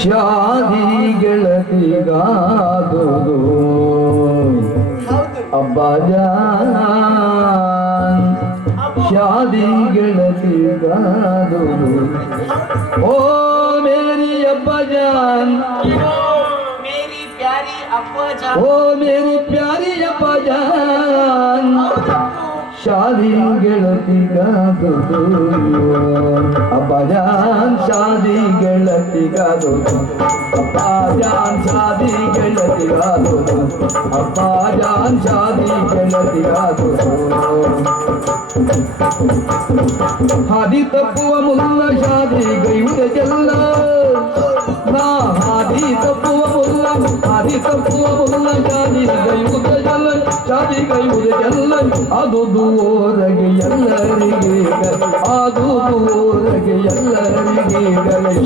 ಶಾದಿ ಗೆಳತಿಗಾದುದು ಅಬ್ಬಾಜಾನ್ ಶಾದಿ ಗೆಳತಿಗಾದುದು ಓ ಮೇರಿ ಅಬ್ಬಾಜಾನ್ ओ मेरी प्यारी अब्बाजान शादी ಗೆಳತಿಗಾದುದು अब्बाजान शादी ಗೆಳತಿಗಾದುದು अब्बाजान शादी ಗೆಳತಿಗಾದುದು अब्बाजान शादी ಗೆಳತಿಗಾದುದು ಹಾದಿ ತಪ್ಪುವ ಮುನ್ನ ಶಾದಿ ಗೈಯುವುದಕ್ಕೆಲ್ಲ ನಾ ಹಾದಿ ತಪ್ಪುವ ಮುನ್ನ ಶಾದಿ ಗೈಯುವುದಕ್ಕೆಲ್ಲ ಆದುದು ಓರಗೆ ಎಲ್ಲರಿಗೆ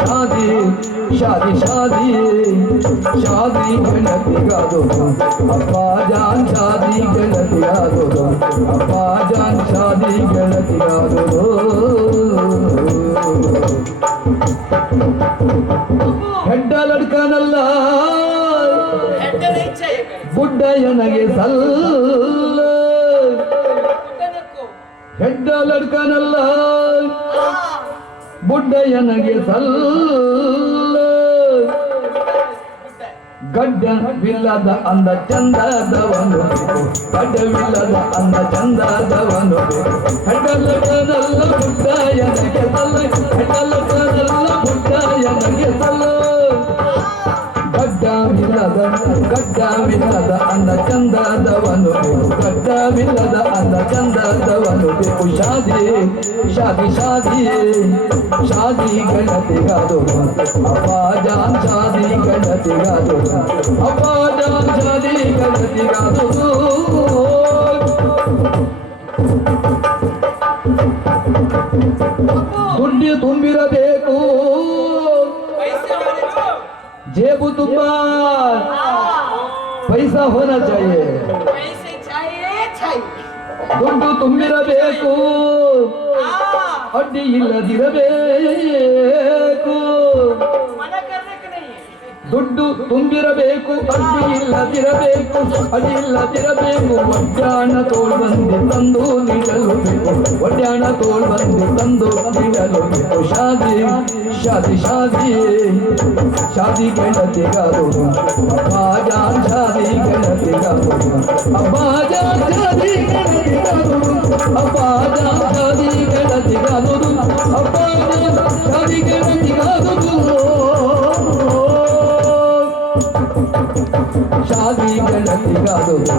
ಶಾದಿ ಶಾದಿ ಶಾದಿ ಶಾದಿ ಗೆಳತಿಗಾದುದು ಅಬ್ಬಾಜಾನ್ ಶಾದಿ ಗೆಳತಿಗಾದುದು ಅಬ್ಬಾಜಾನ್ ಶಾದಿ ಗೆಳತಿಗಾದುದು ಹೆಡ್ಡ ಲಡ್ಕನಲ್ಲ ಬುಡ್ಡಯ್ಯನಗೆ ಸಲ್ಲ ಹೆಡ್ಡ ಲಡ್ಕನಲ್ಲ ಬುಡ್ಡಯ್ಯನಗೆ ಸಲ್ಲ ಗಡ್ಡವಿಲ್ಲದ ಅಂದ ಚಂದದವನು ಗಡ್ಡವಿಲ್ಲದ ಅಂದ ಚಂದದವನು ಹೆಡ್ಡಲಕನಲ್ಲ ಬುಡ್ಡಯ್ಯನಗೆ ಸಲ್ಲ ಹೆಡ್ಡಲಕನಲ್ಲ ಬುಡ್ಡಯ್ಯನಗೆ ಸಲ್ಲ ಗಡ್ಡವಿಲ್ಲದ ಅಂದ ಚಂದದವನು ಗಡ್ಡವಿಲ್ಲದ ಅಂದ ಚಂದದವನು ಬೇಕು ಶಾದಿ ಶಾದಿ ಶಾದಿ ಶಾದಿ ಗೆಳತಿಗಾದುದು ಅಬ್ಬಾಜಾನ್ ಶಾದಿ ಗೆಳತಿಗಾದುದು ಅಬ್ಬಾಜಾನ್ ಶಾದಿ ಗೆಳತಿಗಾದುದು ದುಡ್ಡು ತುಂಬಿರಬೇಕು जेबू तुम्बा पैसा होना चाहिए ದುಡ್ಡು ತುಂಬಿರಬೇಕು ಅಡ್ಡಿ ಇಲ್ಲದಿರಬೇಕು ದುಡ್ಡು ತುಂಬಿರಬೇಕು ಅಡ್ಡಿ ಇಲ್ಲದಿರಬೇಕು ಒಡ್ಯಾಣ ತೋಳ್ ಬಂದು ತಂದು ನೀಡಲು ಬೇಕು ಒಡ್ಯಾಣ ತೋಳ್ ಬಂದು ತಂದು ನೀಡಲು ಬೇಕು ಶಾದಿ ಶಾದಿ ಶಾದಿ ಶಾದಿ ಗೆಳತಿಗಾದುದು ಅಬ್ಬಾಜಾನ್ ಶಾದಿ ಗೆಳತಿಗಾದುದು ಅಬ್ಬಾಜಾನ್ ಶಾದಿ ಗೆಳತಿಗಾದುದು ಅಬ್ಬಾಜಾನ್ ಶಾದಿ ಗೆಳತಿಗಾದುದು ಅಬ್ಬಾಜಾನ್ ಶಾದಿ ಗೆಳತಿಗಾದುದು शादी ಗೆಳತಿಗಾದುದು